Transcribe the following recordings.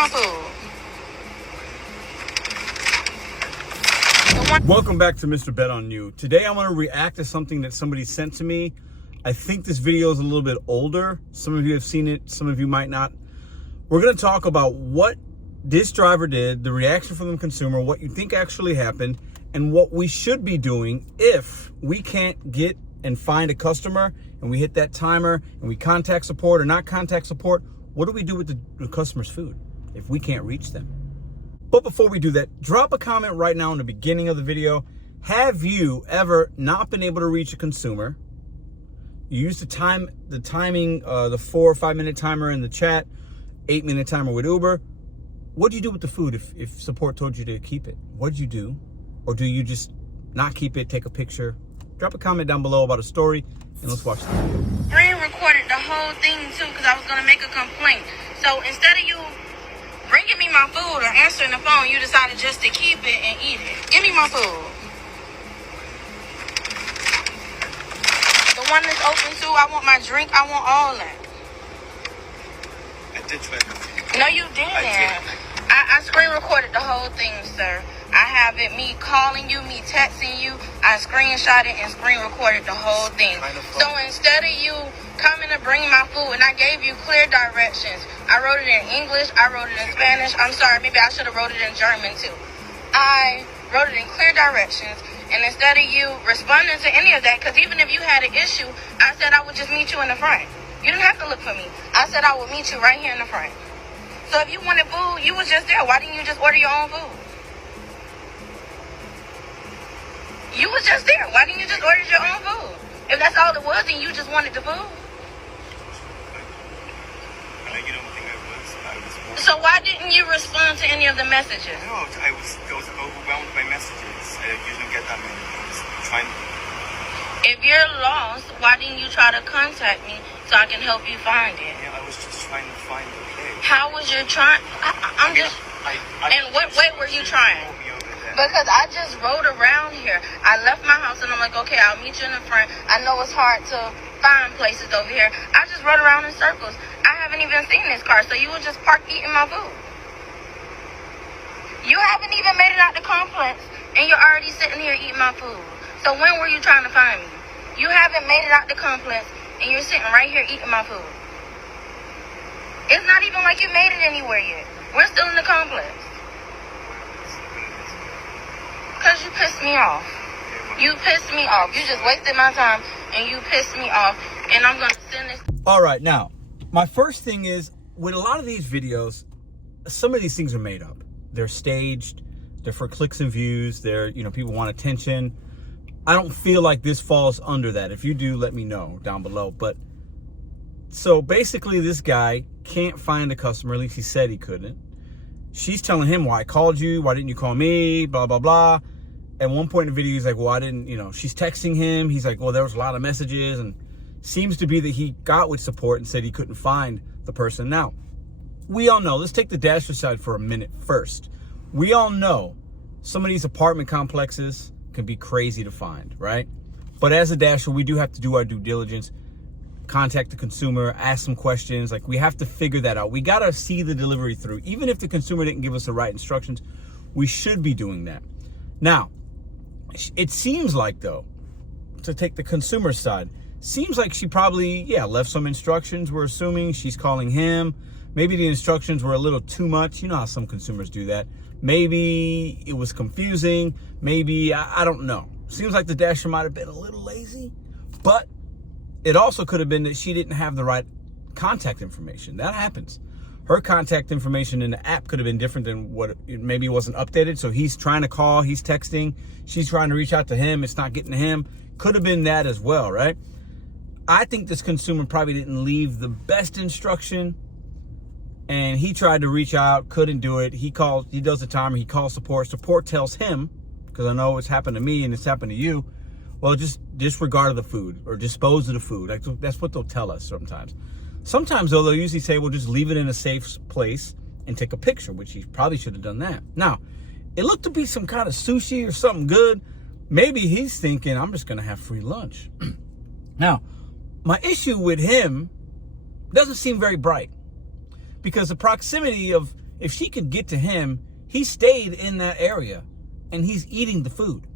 my food. Welcome back to Mr.BetonYou. Today I want to react to something that somebody sent to me. I think this video is a little bit older. Some of you have seen it, some of you might not. We're going to talk about what this driver did, the reaction from the consumer, what you think actually happened, and what we should be doing if we can't get and find a customer and we hit that timer and we contact support or not contact support. What do we do with the customer's food if we can't reach them? But before we do that, drop a comment right now in the beginning of the video. Have you ever not been able to reach a consumer? You use the timing, the 4 or 5 minute timer in the chat, 8 minute timer with Uber. What do you do with the food if support told you to keep it? What did you do? Or do you just not keep it, take a picture? Drop a comment down below about a story, and let's watch the video. Screen recorded the whole thing too because I was going to make a complaint. So instead of you bringing me my food or answering the phone, you decided just to keep it and eat it. Give me my food. The one that's open too, I want my drink, I want all that. I did try to. No, you didn't. I screen recorded the whole thing, sir. I have it, me calling you, me texting you. I screenshot it and screen recorded the whole thing. So instead of you coming to bring my food, and I gave you clear directions. I wrote it in English, I wrote it in Spanish. I'm sorry, maybe I should have wrote it in German too. I wrote it in clear directions. And instead of you responding to any of that, because even if you had an issue, I said I would just meet you in the front. You didn't have to look for me. I said I would meet you right here in the front. So if you wanted food, you was just there. Why didn't you just order your own food? You was just there. Why didn't you just order your own food? If that's all it was and you just wanted the food. You don't think I was So why didn't you respond to any of the messages? No, I was overwhelmed by messages. I usually get that many. I was trying. If you're lost, why didn't you try to contact me so I can help you find it? Yeah, I was just trying to find the place. How was you trying? And what way were you trying? Because I just rode around here. I left my house and I'm like, okay, I'll meet you in the front. I know it's hard to find places over here. I just rode around in circles. I haven't even seen this car, so you were just parked eating my food. You haven't even made it out the complex and you're already sitting here eating my food. So when were you trying to find me? You haven't made it out the complex and you're sitting right here eating my food. It's not even like you made it anywhere yet. We're still in the complex. Because you pissed me off. You pissed me off. You just wasted my time and you pissed me off. And I'm going to send this. All right, now, my first thing is, with a lot of these videos, some of these things are made up. They're staged. They're for clicks and views. They're, people want attention. I don't feel like this falls under that. If you do, let me know down below. But so basically this guy can't find a customer. At least he said he couldn't. She's telling him, why I called you, why didn't you call me, blah, blah, blah. At one point in the video, he's like, well, I didn't, she's texting him. He's like, well, there was a lot of messages, and seems to be that he got with support and said he couldn't find the person. Now, we all know, let's take the Dasher side for a minute first. We all know some of these apartment complexes can be crazy to find, right? But as a Dasher, we do have to do our due diligence, contact the consumer, ask some questions. Like, we have to figure that out. We got to see the delivery through. Even if the consumer didn't give us the right instructions, we should be doing that. Now, it seems like, though, to take the consumer side, seems like she probably, left some instructions. We're assuming she's calling him. Maybe the instructions were a little too much. You know how some consumers do that. Maybe it was confusing. Maybe, I don't know. Seems like the Dasher might have been a little lazy, but it also could have been that she didn't have the right contact information. That happens. Her contact information in the app could have been different than what it maybe wasn't updated. So he's trying to call, he's texting, she's trying to reach out to him, it's not getting to him. Could have been that as well, right? I think this consumer probably didn't leave the best instruction, and he tried to reach out, couldn't do it. He does the timer, he calls support. Support tells him, because I know it's happened to me and it's happened to you, well, just disregard the food or dispose of the food. Like, that's what they'll tell us sometimes. Sometimes, though, they'll usually say, well, just leave it in a safe place and take a picture, which he probably should have done that. Now, it looked to be some kind of sushi or something good. Maybe he's thinking, I'm just going to have free lunch. Now, my issue with him doesn't seem very bright, because the proximity of, If she could get to him, he stayed in that area and he's eating the food.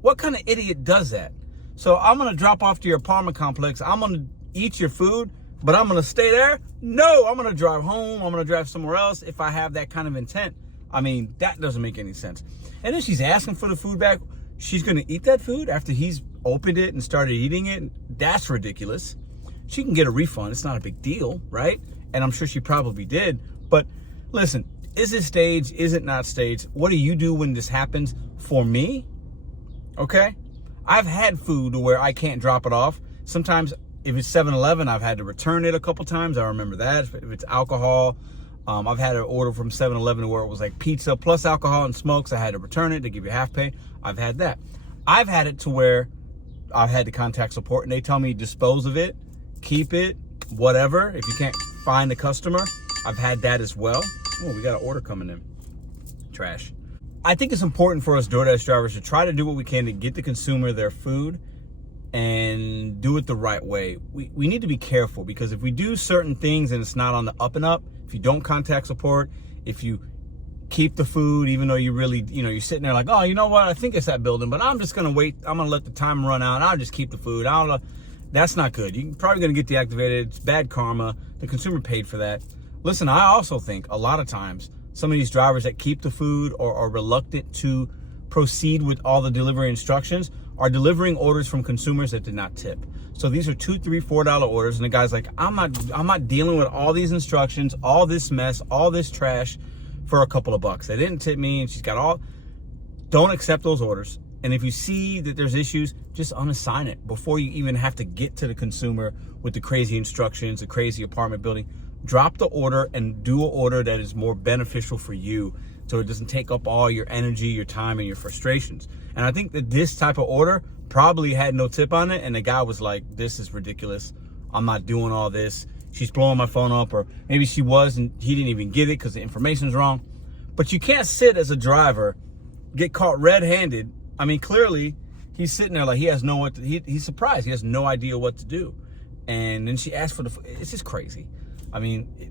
What kind of idiot does that? So I'm going to drop off to your apartment complex. I'm going to eat your food, but I'm going to stay there? No, I'm going to drive home. I'm going to drive somewhere else if I have that kind of intent. I mean, that doesn't make any sense. And then she's asking for the food back. She's going to eat that food after he's opened it and started eating it. That's ridiculous. She can get a refund. It's not a big deal, right? And I'm sure she probably did. But listen, is it staged? Is it not staged? What do you do when this happens? For me, okay? I've had food to where I can't drop it off. Sometimes if it's 7-Eleven, I've had to return it a couple times. I remember that. If it's alcohol, I've had an order from 7-Eleven where it was like pizza plus alcohol and smokes. I had to return it. They give you half pay. I've had that. I've had it to where I've had to contact support and they tell me dispose of it, keep it, whatever. If you can't find the customer, I've had that as well. Oh, we got an order coming in. Trash. I think it's important for us DoorDash drivers to try to do what we can to get the consumer their food and do it the right way. We need to be careful because if we do certain things and it's not on the up and up, if you don't contact support, if you keep the food, even though you really, you're sitting there like, oh, you know what? I think it's that building, but I'm just going to wait. I'm going to let the time run out. I'll just keep the food. That's not good. You're probably going to get deactivated. It's bad karma. The consumer paid for that. Listen, I also think a lot of times some of these drivers that keep the food or are reluctant to proceed with all the delivery instructions are delivering orders from consumers that did not tip. So these are $2, $3, $4 orders, and the guy's like, I'm not dealing with all these instructions, all this mess, all this trash for a couple of bucks. They didn't tip me, and she's got all. Don't accept those orders. And if you see that there's issues, just unassign it before you even have to get to the consumer with the crazy instructions, the crazy apartment building. Drop the order and do an order that is more beneficial for you so it doesn't take up all your energy, your time, and your frustrations. And I think that this type of order probably had no tip on it, and the guy was like, this is ridiculous. I'm not doing all this. She's blowing my phone up, or maybe she was and he didn't even get it because the information's wrong. But you can't sit as a driver, get caught red-handed. I mean, clearly, he's sitting there like he has he's surprised. He has no idea what to do. And then she asked for it's just crazy. I mean,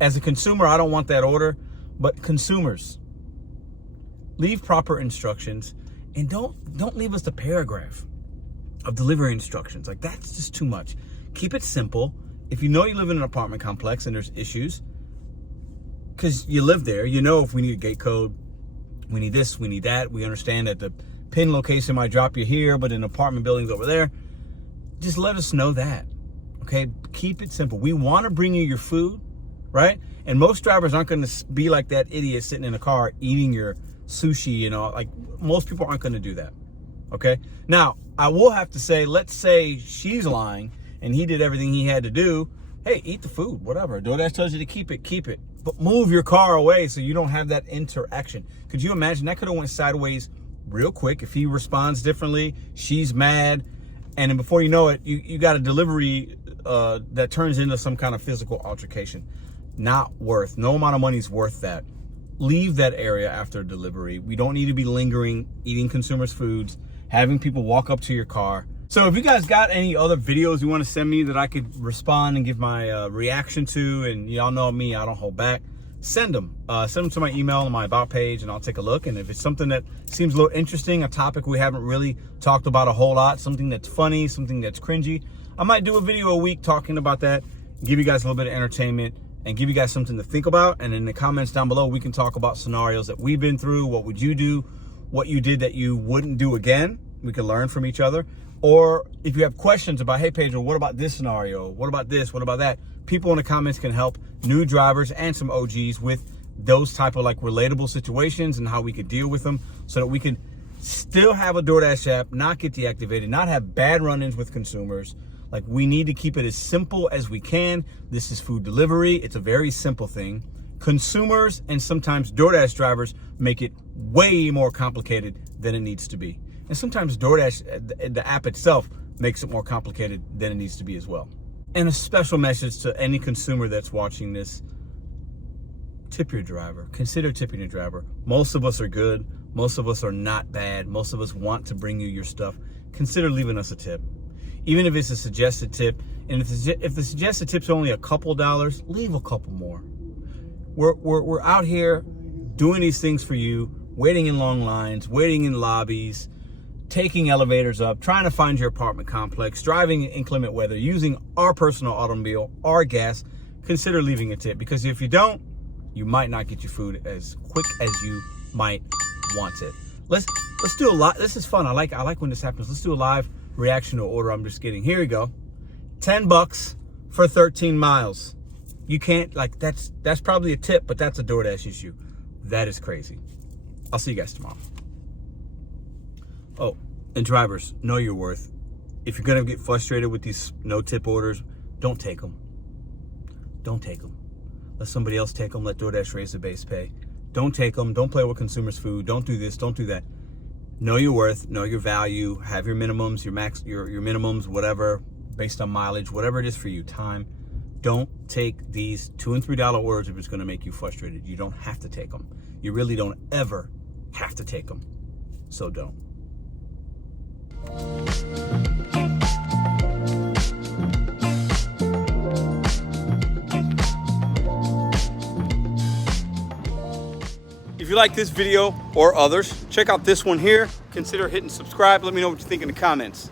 as a consumer, I don't want that order. But consumers, leave proper instructions and don't leave us the paragraph of delivery instructions. Like, that's just too much. Keep it simple. If you know you live in an apartment complex and there's issues, because you live there, if we need a gate code, we need this, we need that. We understand that the pin location might drop you here, but in apartment buildings over there. Just let us know that, okay? Keep it simple. We want to bring you your food, right? And most drivers aren't going to be like that idiot sitting in a car eating your sushi, like most people aren't going to do that, okay? Now, I will have to say, let's say she's lying and he did everything he had to do. Hey, eat the food, whatever. DoorDash tells you to keep it. But move your car away so you don't have that interaction. Could you imagine? That could have went sideways real quick if he responds differently. She's mad. And then before you know it, you got a delivery that turns into some kind of physical altercation. No amount of money is worth that. Leave that area after delivery. We don't need to be lingering, eating consumers' foods, having people walk up to your car. So if you guys got any other videos you want to send me that I could respond and give my reaction to, and y'all know me, I don't hold back, send them. Send them to my email on my About page, and I'll take a look. And if it's something that seems a little interesting, a topic we haven't really talked about a whole lot, something that's funny, something that's cringy, I might do a video a week talking about that, give you guys a little bit of entertainment, and give you guys something to think about. And in the comments down below, we can talk about scenarios that we've been through. What would you do? What you did that you wouldn't do again? We can learn from each other. Or if you have questions about, hey, Pedro, what about this scenario? What about this? What about that? People in the comments can help new drivers and some OGs with those type of relatable situations and how we could deal with them so that we can still have a DoorDash app, not get deactivated, not have bad run-ins with consumers. We need to keep it as simple as we can. This is food delivery. It's a very simple thing. Consumers and sometimes DoorDash drivers make it way more complicated than it needs to be. And sometimes DoorDash, the app itself, makes it more complicated than it needs to be as well. And a special message to any consumer that's watching this: tip your driver. Consider tipping your driver. Most of us are good. Most of us are not bad. Most of us want to bring you your stuff. Consider leaving us a tip. Even if it's a suggested tip, and if the suggested tip's only a couple dollars, leave a couple more. We're out here doing these things for you, waiting in long lines, waiting in lobbies, taking elevators up, trying to find your apartment complex, driving in inclement weather, using our personal automobile, our gas. Consider leaving a tip, because if you don't, you might not get your food as quick as you might want it. Let's do a lot. This is fun. I like when this happens. Let's do a live reaction to an order I'm just getting. Here we go. $10 for 13 miles. You can't, like, that's probably a tip, but that's a DoorDash issue. That is crazy. I'll see you guys tomorrow. Oh, and drivers, know your worth. If you're gonna get frustrated with these no tip orders, don't take them. Don't take them. Let somebody else take them. Let DoorDash raise the base pay. Don't take them. Don't play with consumers' food. Don't do this. Don't do that. Know your worth. Know your value. Have your minimums, your max, your minimums, whatever, based on mileage, whatever it is for you. Time. Don't take these $2 and $3 orders if it's going to make you frustrated. You don't have to take them. You really don't ever have to take them. So don't. If you like this video or others, check out this one here. Consider hitting subscribe. Let me know what you think in the comments.